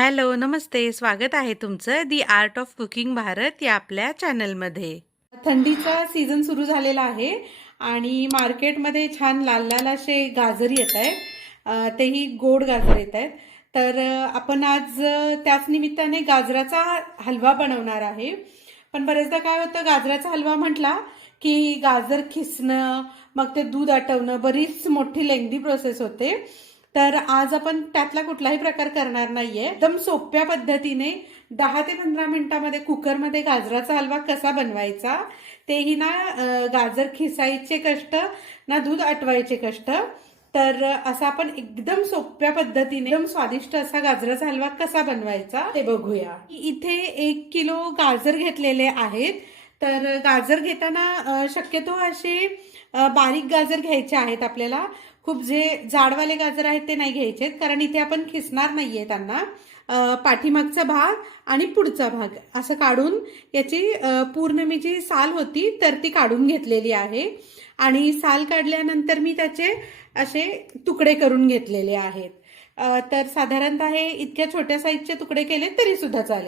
Hello, नमस्ते. स्वागत आहे तुमचं दी आर्ट ऑफ कुकिंग भारत या आपल्या चॅनलमध्ये. थंडीचा सीझन सुरू झालेला आहे आणि मार्केटमध्ये छान लाल लाल असे गाजर येत आहेत. तेही गोड गाजर येत आहेत. तर आपण आज त्याच निमित्ताने गाजराचा हलवा बनवणार आहे. पण बरेचदा काय होतं, गाजराचा हलवा म्हटला की गाजर खिसणं, मग ते दूध आटवणं, बरीच मोठी लेंदी प्रोसेस होते. तर आज आपण त्यातला कुठलाही प्रकार करणार नाहीये. एकदम सोप्या पद्धतीने 10 ते 15 मिनिटांमध्ये कुकरमध्ये गाजराचा हलवा कसा बनवायचा, तेही ना गाजर खिसायचे कष्ट ना दूध आटवायचे कष्ट. तर असा आपण एकदम सोप्या पद्धतीने एकदम स्वादिष्ट असा गाजराचा हलवा कसा बनवायचा ते बघूया. इथे 1 किलो गाजर घेतलेले आहेत. तर गाजर घेताना शक्यतो असे बारीक गाजर घ्यायचे आहेत आपल्याला. खूप जे जाडवाले गाजर आहेत ते नाही घ्यायचे, कारण इथे आपण खिसणार नाहीये त्यांना. पाठीमागचा भाग आणि पुढचा भाग असं काढून याची पूर्ण मी जी साल होती तर ती काढून घेतलेली आहे. आणि साल काढल्यानंतर मी त्याचे असे तुकडे करून घेतलेले आहेत. तर साधारणतः हे इतक्या छोट्या साईजचे तुकडे केले तरी सुद्धा चालेल.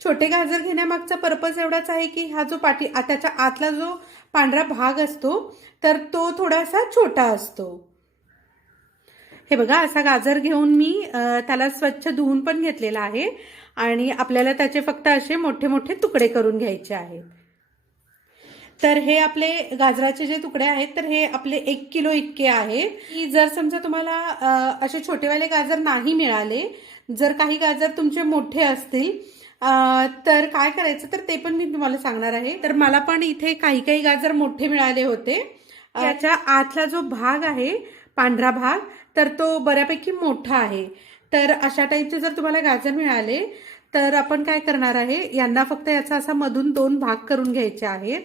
छोटे गाजर घेण्यामागचा पर्पज एवढाच आहे की हा जो त्याच्या आतला जो पांढरा भाग असतो तर तो थोडासा छोटा असतो. हे बघा, असा गाजर घेऊन मी त्याला स्वच्छ धुवून पण घेतलेला आहे आणि आपल्याला त्याचे फक्त असे मोठे मोठे तुकडे करून घ्यायचे आहेत. तर हे आपले गाजराचे जे तुकडे आहेत तर हे आपले 1 किलो इतके आहेत. जर समजा तुम्हाला असे छोटेवाले गाजर नाही मिळाले, जर काही गाजर तुमचे मोठे असतील तर काय करायचं, तर ते पण मी तुम्हाला सांगणार आहे. तर मला पण इथे काही काही गाजर मोठे मिळाले होते. याच्या आतला जो भाग आहे, पांढरा भाग, तर तो बऱ्यापैकी मोठा आहे. तर अशा टाईपचे जर तुम्हाला गाजर मिळाले तर आपण काय करणार आहे, यांना फक्त याचा असा मधून 2 भाग करून घ्यायचे आहेत.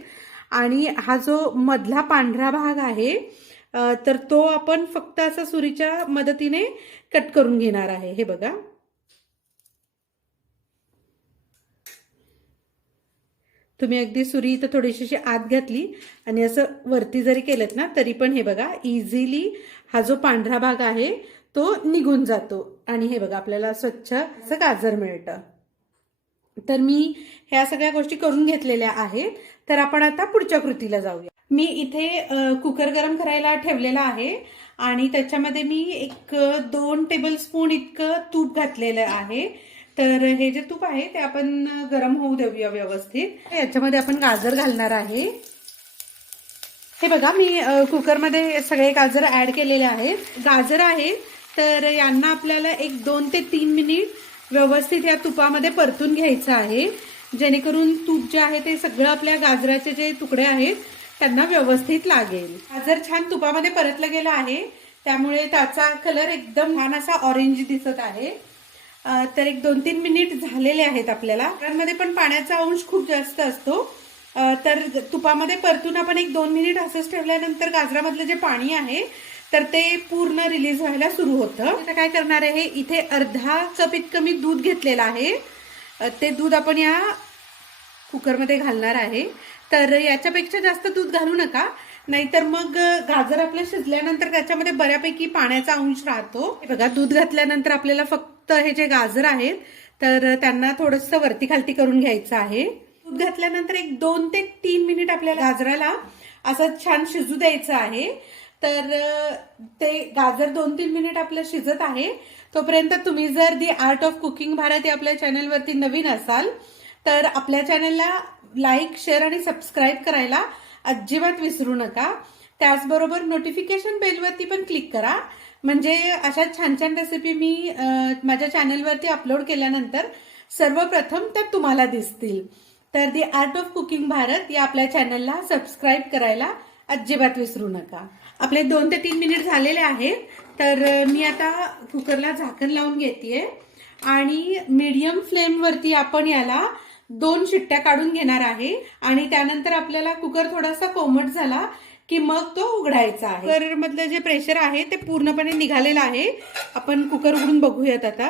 आणि हा जो मधला पांढरा भाग आहे तर तो आपण फक्त असा सुरीच्या मदतीने कट करून घेणार आहे. हे बघा, तुम्ही अगदी सुरी इथं थोडीशी आत घातली आणि असं वरती जरी केलं ना तरी पण हे बघा, इझिली हा जो पांढरा भाग आहे तो निघून जातो आणि हे बघा आपल्याला स्वच्छ असं गाजर मिळतं. तर मी ह्या सगळ्या गोष्टी करून घेतलेल्या आहेत. तर आपण आता पुढच्या कृतीला जाऊया. मी इथे कुकर गरम करायला ठेवलेला आहे आणि त्याच्यामध्ये मी 2 टेबलस्पून इतकं तूप घातलेलं आहे. तर हे जे तूप आहे ते आपण गरम होऊ देऊया व्यवस्थित. याच्यामध्ये आपण गाजर घालणार आहे. हे बघा, मी कुकरमध्ये सगळे गाजर ऍड केलेले आहेत. गाजर आहे तर यांना आपल्याला 2 ते 3 मिनिट व्यवस्थित या तुपामध्ये परतून घ्यायचं आहे, जेणेकरून तूप जे आहे ते सगळं आपल्या गाजराचे जे तुकडे आहेत त्यांना व्यवस्थित लागेल. गाजर छान तुपामध्ये परतलं गेलं आहे, त्यामुळे त्याचा कलर एकदम छान असा ऑरेंज दिसत आहे. तर 2-3 मिनिट झालेले आहेत. आपल्याला गाजरांमध्ये पण पाण्याचा अंश खूप जास्त असतो. तर तुपामध्ये परतून आपण 1-2 मिनिट असंच ठेवल्यानंतर गाजरामधलं जे पाणी आहे तर ते पूर्ण रिलीज व्हायला सुरू होतं. आता काय करणार आहे, इथे अर्धा कप इतकं मी दूध घेतलेलं आहे. ते दूध आपण या कुकरमध्ये घालणार आहे. तर याच्यापेक्षा जास्त दूध घालू नका, नाहीतर मग गाजर आपलं शिजल्यानंतर त्याच्यामध्ये बऱ्यापैकी पाण्याचा अंश राहतो. हे बघा, दूध घातल्यानंतर आपल्याला फक्त हे जे गाजर आहेत तर त्यांना थोडंसं वरती खालती करून घ्यायचं आहे. दूध घातल्यानंतर 2 ते 3 मिनिट आपल्याला गाजराला असं छान शिजू द्यायचं आहे. तर ते गाजर 2-3 मिनिट आपलं शिजत आहे तोपर्यंत तुम्ही जर दी आर्ट ऑफ कुकिंग भारत या आपल्या चॅनलवरती नवीन असाल तर आपल्या चॅनलला लाईक, शेअर आणि सबस्क्राईब करायला अजिबात विसरू नका. त्याचबरोबर नोटिफिकेशन बेलवरती पण क्लिक करा, म्हणजे अशा छान छान रेसिपी मी माझ्या चॅनलवरती अपलोड केल्यानंतर सर्वप्रथम त्या तुम्हाला दिसतील. तर दी आर्ट ऑफ कुकिंग भारत या आपल्या चॅनलला सबस्क्राईब करायला अजिबात विसरू नका. आपले 2 ते 3 मिनिट झालेले आहेत. तर मी आता कुकरला झाकण लावून घेतेय आणि मीडियम फ्लेमवरती आपण याला 2 शिट्ट्या काढून घेणार आहे. आणि त्यानंतर आपल्याला कुकर थोडासा कोमट झाला की मग तो उघडायचा आहे. कुकर मधलं जे प्रेशर आहे ते पूर्णपणे निघालेलं आहे. आपण कुकर उघडून बघूयात आता.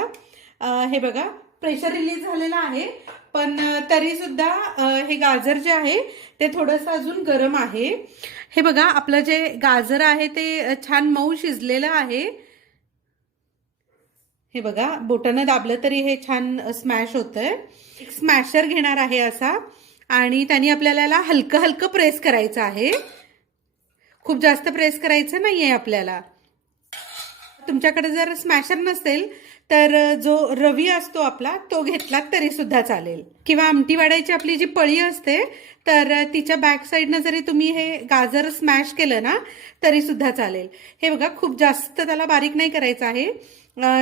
हे बघा, प्रेशर रिलीज झालेलं आहे, पण तरी सुद्धा हे गाजर जे आहे ते थोडंसं अजून गरम आहे. हे बघा, आपलं जे गाजर आहे ते छान मऊ शिजलेलं आहे. हे बघा, बोटानं दाबलं तरी हे छान स्मॅश होतंय. एक स्मॅशर घेणार आहे असा, आणि त्याने आपल्याला हलकं हलकं प्रेस करायचं आहे. खूप जास्त प्रेस करायचं नाहीये आपल्याला. तुमच्याकडे जर स्मॅशर नसेल तर जो रवी असतो आपला तो घेतला तरी सुद्धा चालेल, किंवा आमटी वाढायची आपली जी पळी असते तर तिच्या बॅक साईडनं जरी तुम्ही हे गाजर स्मॅश केलं ना तरी सुद्धा चालेल. हे बघा, खूप जास्त त्याला बारीक नाही करायचं आहे.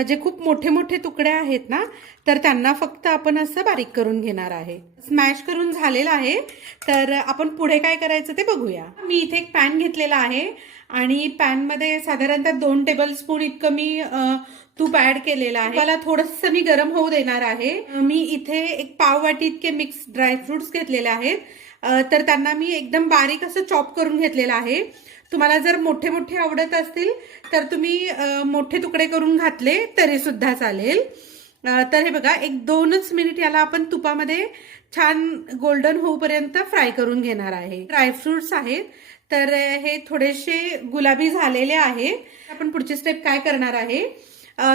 जे खूप मोठे मोठे तुकडे आहेत ना तर त्यांना फक्त आपण असं बारीक करून घेणार आहे. स्मॅश करून झालेलं आहे. तर आपण पुढे काय करायचं ते बघूया. मी इथे एक पॅन घेतलेला आहे आणि पॅनमध्ये साधारणतः 2 टेबलस्पून इतकं मी तूप ऍड केलेलं आहे. मला थोडंसं मी गरम होऊ देणार आहे. मी इथे एक पाव वाटी इतके मिक्स ड्रायफ्रुट्स घेतलेले आहेत. तर त्यांना मी एकदम बारीक असं चॉप करून घेतलेलं आहे. तुम्हाला जर मोठे मोठे आवडत असतील तर तुम्ही मोठे तुकडे करून घातले तरी सुद्धा चालेल. तर हे बघा, एक 2च मिनिट याला आपण तुपामध्ये छान गोल्डन होऊपर्यंत फ्राय करून घेणार आहे. ड्रायफ्रुट्स आहेत तर हे थोडेसे गुलाबी झालेले आहेत. आपण पुढची स्टेप काय करणार आहे,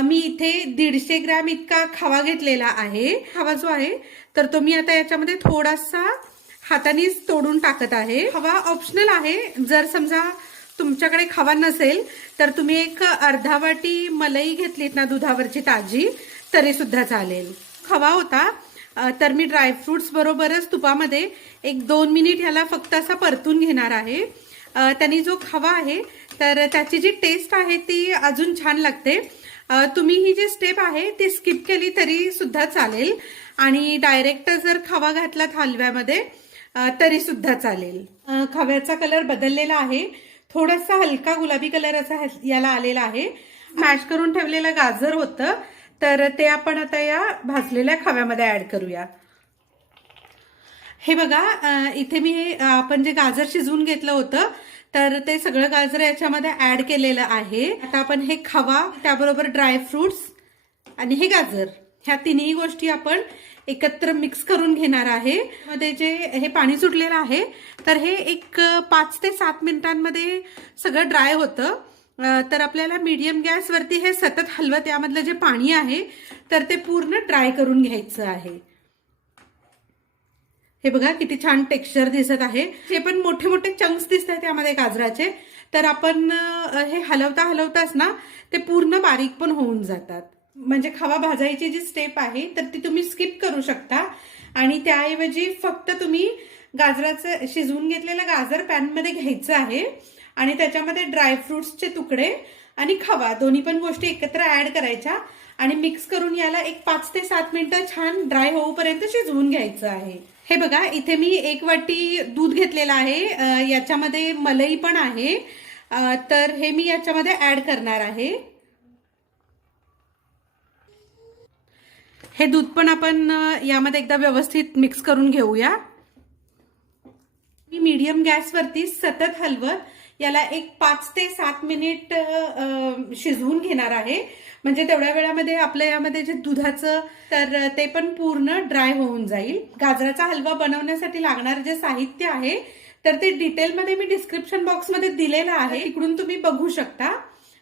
मी इथे 150 ग्रॅम इतका खवा घेतलेला आहे. खवा जो आहे तर तो मी आता याच्यामध्ये थोडासा हातानेच तोडून टाकत आहे. खवा ऑप्शनल आहे. जर समजा तुमच्याकडे खवा नसेल तर तुम्ही एक अर्धा वाटी मलाई घेतलीत ना दुधावरची ताजी तरी सुद्धा चालेल. खवा होता तर मी ड्रायफ्रुट्स बरोबरच तुपामध्ये एक 2 मिनिट ह्याला फक्त असा परतून घेणार आहे. त्यांनी जो खवा आहे तर त्याची जी टेस्ट आहे ती अजून छान लागते. तुम्ही ही जी स्टेप आहे ती स्किप केली तरी सुद्धा चालेल आणि डायरेक्ट जर खवा घातलात हलव्यामध्ये तरी सुद्धा चालेल. खव्याचा कलर बदललेला आहे, थोडासा हलका गुलाबी कलर असा याला आलेला आहे. स्मॅश करून ठेवलेलं गाजर होतं तर ते आपण आता या भाजलेल्या खव्यामध्ये ऍड करूया. हे बघा, इथे मी आपण जे गाजर शिजवून घेतलं होतं तर ते सगळं गाजर याच्यामध्ये ऍड केलेलं आहे. आता आपण हे खवा, त्याबरोबर ड्रायफ्रुट्स आणि हे गाजर, ह्या तिन्ही गोष्टी आपण एकत्र मिक्स करून घेणार आहे. मध्ये जे हे पाणी सुटलेलं आहे तर हे एक 5 ते 7 मिनिटांमध्ये सगळं ड्राय होतं. तर आपल्याला मीडियम गॅसवरती हे सतत हलवत यामधलं जे पाणी आहे तर ते पूर्ण ड्राय करून घ्यायचं आहे. हे बघा, किती छान टेक्स्चर दिसत आहे. हे पण मोठे मोठे चंक्स दिसत आहेत त्यामध्ये गाजराचे. तर आपण हे हलवता हलवताच ना ते पूर्ण बारीक पण होऊन जातात. म्हणजे खवा भाजायची जी स्टेप आहे तर ती तुम्ही स्किप करू शकता आणि त्याऐवजी फक्त तुम्ही गाजराचं शिजवून घेतलेलं गाजर पॅनमध्ये घ्यायचं आहे आणि त्याच्यामध्ये ड्रायफ्रुट्सचे तुकडे आणि खवा दोन्ही पण गोष्टी एकत्र ऍड करायच्या आणि मिक्स करून याला एक 5 ते 7 मिनिटं छान ड्राय होऊपर्यंत शिजवून घ्यायचं आहे. हे बघा, इथे मी 1 वाटी दूध घेतलेलं आहे. याच्यामध्ये मलाई पण आहे तर हे मी याच्यामध्ये ऍड करणार आहे. हे दूध पण आपण यामध्ये एकदा व्यवस्थित मिक्स करून घेऊया. मी मीडियम गॅसवरती सतत हलवत याला एक 5 ते 7 मिनिट शिजवून घेणार आहे. म्हणजे तेवढ्या वेळामध्ये आपल्या यामध्ये जे दुधाचं तर ते पण पूर्ण ड्राय होऊन जाईल. गाजराचा हलवा बनवण्यासाठी लागणारे जे साहित्य आहे तर ते डिटेलमध्ये मी डिस्क्रिप्शन बॉक्समध्ये दिलेलं आहे, तिकडून तुम्ही बघू शकता.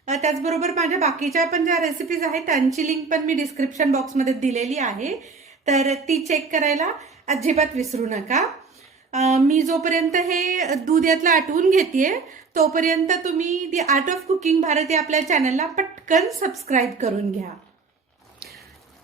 त्याचबरोबर माझ्या बाकीच्या पण ज्या रेसिपीज आहेत त्यांची लिंक पण मी डिस्क्रिप्शन बॉक्समध्ये दिलेली आहे, तर ती चेक करायला अजिबात विसरू नका. मी जोपर्यंत हे दूध यातलं आटवून घेतेय तोपर्यंत तुम्ही दी आर्ट ऑफ कुकिंग भारती आपल्या चॅनलला पटकन सबस्क्राईब करून घ्या.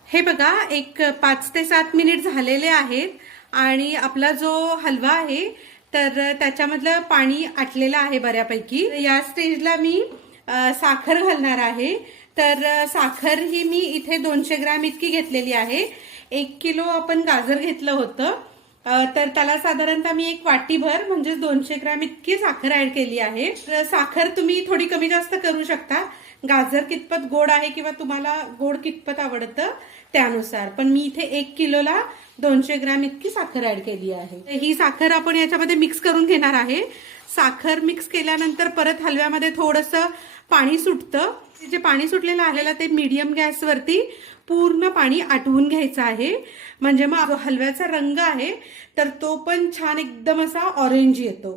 हे बघा, एक 5 ते 7 मिनिट झालेले आहेत आणि आपला जो हलवा आहे तर त्याच्यामधलं पाणी आटलेलं आहे बऱ्यापैकी. या स्टेजला मी साखर घालणार आहे. तर साखर ही मी इथे 200 ग्रॅम इतकी घेतलेली आहे. 1 किलो आपण गाजर घेतलं होतं तर त्याला साधारणतः मी 1 वाटीभर म्हणजे 200 ग्रॅम इतकी साखर ऍड केली आहे. साखर तुम्ही थोडी कमी जास्त करू शकता, गाजर कितपत गोड आहे किंवा तुम्हाला गोड कितपत आवडतं त्यानुसार. पण मी इथे 1 किलोला 200 ग्रॅम इतकी साखर ऍड केली आहे. ही साखर आपण याच्यामध्ये मिक्स करून घेणार आहे. साखर मिक्स केल्यानंतर परत हलव्यामध्ये थोडंसं पाणी सुटतं. जे पाणी सुटलेलं आहे ते मीडियम गॅसवरती पूर्ण पाणी आटवून घ्यायचं आहे. म्हणजे मग जो हलव्याचा रंग आहे तर तो पण छान एकदम असा ऑरेंज येतो.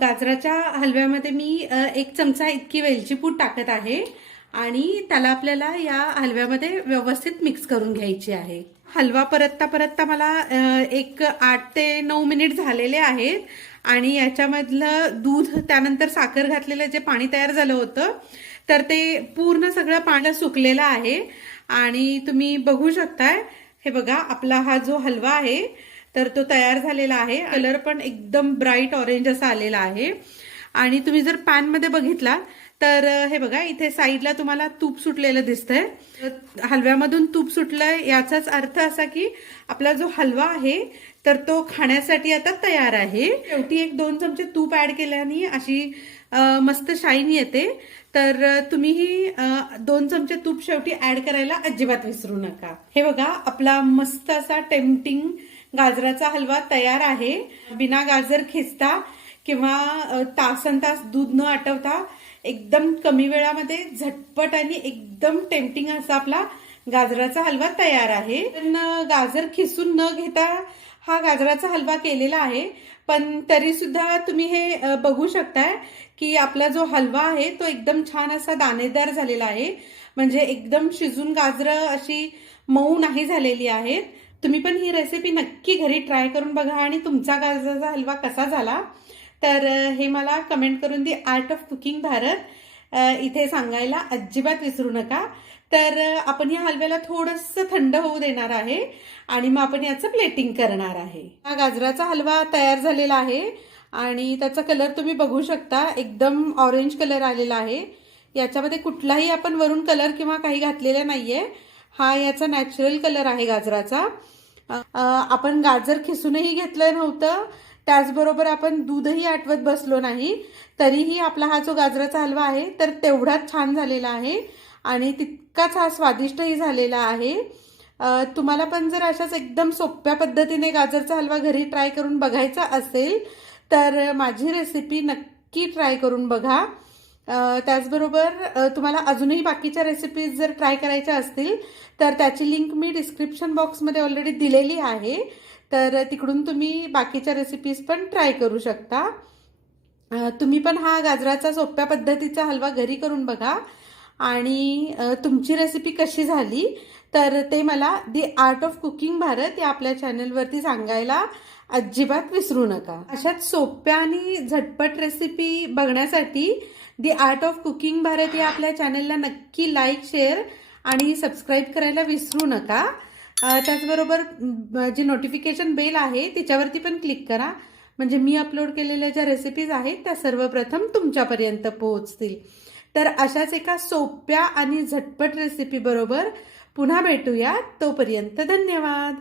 गाजराच्या हलव्यामध्ये मी 1 चमचा इतकी वेलची पूड टाकत आहे आणि त्याला आपल्याला या हलव्यामध्ये व्यवस्थित मिक्स करून घ्यायची आहे. हलवा परतता परतता मला एक 8 ते 9 मिनिट झालेले आहेत आणि याच्यामधलं दूध त्यानंतर साखर घातलेलं जे पाणी तयार झालं होतं तर ते पूर्ण सगळं पाणी सुकलेलं आहे आणि तुम्ही बघू शकताय. हे बघा आपला हा जो हलवा आहे तर तो तयार झालेला आहे. कलर पण एकदम ब्राईट ऑरेंज असा आलेला आहे आणि तुम्ही जर पॅन मध्ये बघितला तर हे बघा इथे साईडला तुम्हाला तूप सुटलेलं दिसतंय. हलव्यामधून तूप सुटलंय याचाच अर्थ असा की आपला जो हलवा आहे तर तो खाण्यासाठी आता तयार आहे. शेवटी 1-2 चमचे तूप ऍड केल्याने अशी मस्त शाईन येते. तर तुम्हीही 2 चमचे तूप शेवटी ऍड करायला अजिबात विसरू नका. हे बघा आपला मस्त असा टेम्पटिंग गाजराचा हलवा तयार आहे. बिना गाजर खिचता किंवा तासनतास दूध न आटवता एकदम कमी वेळामध्ये झटपट आणि एकदम टेम्पटिंग असा आपला गाजराचा हलवा तयार आहे. पण गाजर खिसून न घेता हा गाजराचा हलवा केलेला आहे. पण तरी सुद्धा तुम्ही हे बघू शकताय की आपला जो हलवा आहे तो एकदम छान असा दाणेदार झालेला आहे. म्हणजे एकदम शिजून गाजरं अशी मऊ नाही झालेली आहेत. तुम्ही पण ही रेसिपी नक्की घरी ट्राय करून बघा आणि तुमचा गाजराचा हलवा कसा झाला तर हे मला कमेंट करून दी आर्ट ऑफ कुकिंग भारत इथे सांगायला अजिबात विसरू नका. तर आपण या हलव्याला थोडंसं थंड होऊ देणार आहे आणि मग आपण याचं प्लेटिंग करणार आहे. हा गाजराचा हलवा तयार झालेला आहे आणि त्याचा कलर तुम्ही बघू शकता. एकदम ऑरेंज कलर आलेला आहे. याच्यामध्ये कुठलाही आपण वरून कलर किंवा काही घातलेला नाहीये. हा याचा नॅचरल कलर आहे गाजराचा. आपण गाजर खिसूनही घेतलं नव्हतं, त्याचबरोबर आपण दूधही आटवत बसलो नाही, तरीही आपला हा जो गाजराचा हलवा आहे तर तेवढाच छान झालेला आहे आणि तितकाच हा स्वादिष्टही झालेला आहे. तुम्हाला पण जर अशाच एकदम सोप्या पद्धतीने गाजरचा हलवा घरी ट्राय करून बघायचा असेल तर माझी रेसिपी नक्की ट्राय करून बघा. त्याचबरोबर तुम्हाला अजूनही बाकीच्या रेसिपीज जर ट्राय करायच्या असतील तर त्याची लिंक मी डिस्क्रिप्शन बॉक्समध्ये ऑलरेडी दिलेली आहे. तर तिकडून तुम्ही बाकीच्या रेसिपीज पण ट्राय करू शकता. तुम्ही पण हा गाजराचा सोप्या पद्धतीचा हलवा घरी करून बघा आणि तुमची रेसिपी कशी झाली तर ते मला दी आर्ट ऑफ कुकिंग भारत या आपल्या चॅनलवरती सांगायला अजिबात विसरू नका. अशाच सोप्या आणि झटपट रेसिपी बघण्यासाठी दी आर्ट ऑफ कुकिंग भारत या आपल्या चॅनलला नक्की लाईक, शेअर आणि सबस्क्राईब करायला विसरू नका. त्याचबरोबर जी नोटिफिकेशन बेल आहे तिच्यावरती पण क्लिक करा, म्हणजे मी अपलोड केलेल्या ज्या रेसिपीज आहेत त्या सर्वप्रथम तुमच्यापर्यंत पोहोचतील. तर अशाच एका सोप्या आणि झटपट रेसिपी बरोबर पुन्हा भेटूया. तोपर्यंत धन्यवाद.